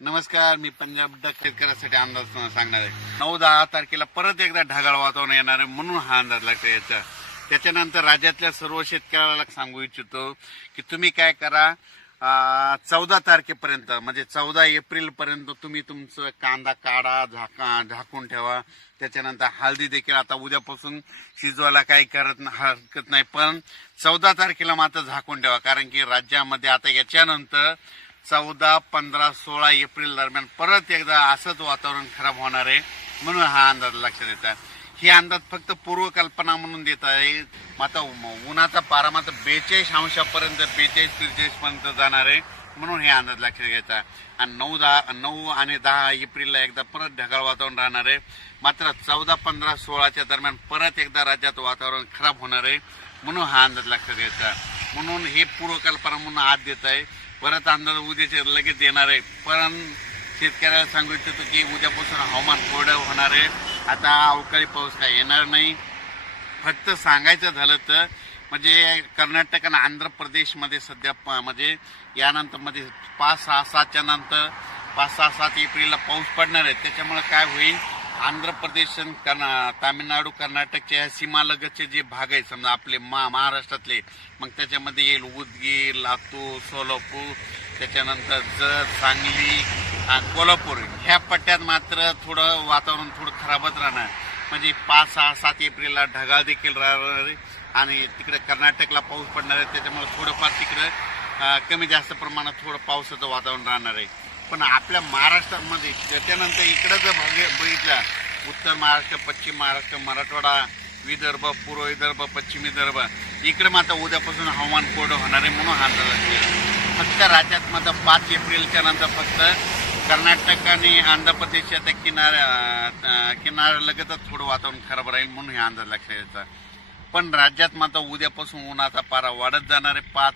नमस्कार, मी पंजाब शेतकऱ्यासाठी अंदाज सांगणार आहे. 9-10 तारखेला परत एकदा ढगाळ वातावरण येणार आहे म्हणून हा अंदाज लागतो याचा. त्याच्यानंतर राज्यातल्या सर्व शेतकऱ्याला सांगू इच्छितो की तुम्ही काय करा, 14 तारखेपर्यंत म्हणजे 14 एप्रिल पर्यंत तुम्ही तुमचं कांदा काढा, झाकून ठेवा. त्याच्यानंतर हळदी देखील आता उद्यापासून शिजवायला काही हरकत नाही, पण 14 तारखेला मात्र झाकून ठेवा. कारण की राज्यामध्ये आता याच्यानंतर 14, 15, 16 एप्रिल दरम्यान परत एकदा असंच वातावरण खराब होणार आहे म्हणून हा अंदाज लक्षात येतात. ही अंदाज फक्त पूर्वकल्पना म्हणून देत आहे. मात्र उन्हाचा पारा मात्र 42 अंशापर्यंत 42-43 पर्यंत जाणार आहे म्हणून हे अंदाज लक्षात घ्यायचा. आणि 9 आणि 10 एप्रिलला एकदा परत ढगाळ वातावरण राहणार आहे. मात्र 14, 15, 16च्या दरम्यान परत एकदा राज्यात वातावरण खराब होणार आहे म्हणून हा अंदाज लक्षात घ्यायचा. म्हणून हे पूर्वकल्पना म्हणून आज देत आहे. परत अंदाज उद्याचे लगेच देणार आहे. पण शेतकऱ्याला सांगू इच्छितो की उद्यापासून हवामान कोरडं होणार आहे. आता अवकाळी पाऊस काय येणार नाही. फक्त सांगायचं झालं तर म्हणजे कर्नाटक आणि आंध्र प्रदेशमध्ये सध्या म्हणजे यानंतर मध्ये 5-6-7च्या नंतर 5-6-7 एप्रिलला पाऊस पडणार आहे. त्याच्यामुळे काय होईल, आंध्र प्रदेश, तामिळनाडू, कर्नाटकच्या सीमालगतचे जे भाग आहेत समजा आपले महाराष्ट्रातले, मग त्याच्यामध्ये येईल उदगीर, लातूर, सोलापूर, त्याच्यानंतर जत, सांगली, कोल्हापूर ह्या पट्ट्यात मात्र थोडं वातावरण थोडं खराबच राहणार. म्हणजे 5-6-7 एप्रिलला ढगाळ देखील राहणार आहे आणि तिकडे कर्नाटकला पाऊस पडणार आहे. त्याच्यामुळे थोडंफार तिकडे कमी जास्त प्रमाणात थोडं पावसाचं वातावरण राहणार आहे. पण आपल्या महाराष्ट्रामध्ये त्याच्यानंतर इकडं जर बघितलं, उत्तर महाराष्ट्र, पश्चिम महाराष्ट्र, मराठवाडा, विदर्भ, पूर्व विदर्भ, पश्चिम विदर्भ इकडे मात्र उद्यापासून हवामान कोरडं होणार आहे म्हणून हा अंदाज आहे. फक्त राज्यात मात्र 5 एप्रिलच्या नंतर फक्त कर्नाटक आणि आंध्र प्रदेशच्या किनाऱ्यालगतच थोडं वातावरण खराब राहील म्हणून हे अंदाज लक्षात यायचा. पण राज्यात मात्र उद्यापासून उन्हाचा पारा वाढत जाणार आहे. 5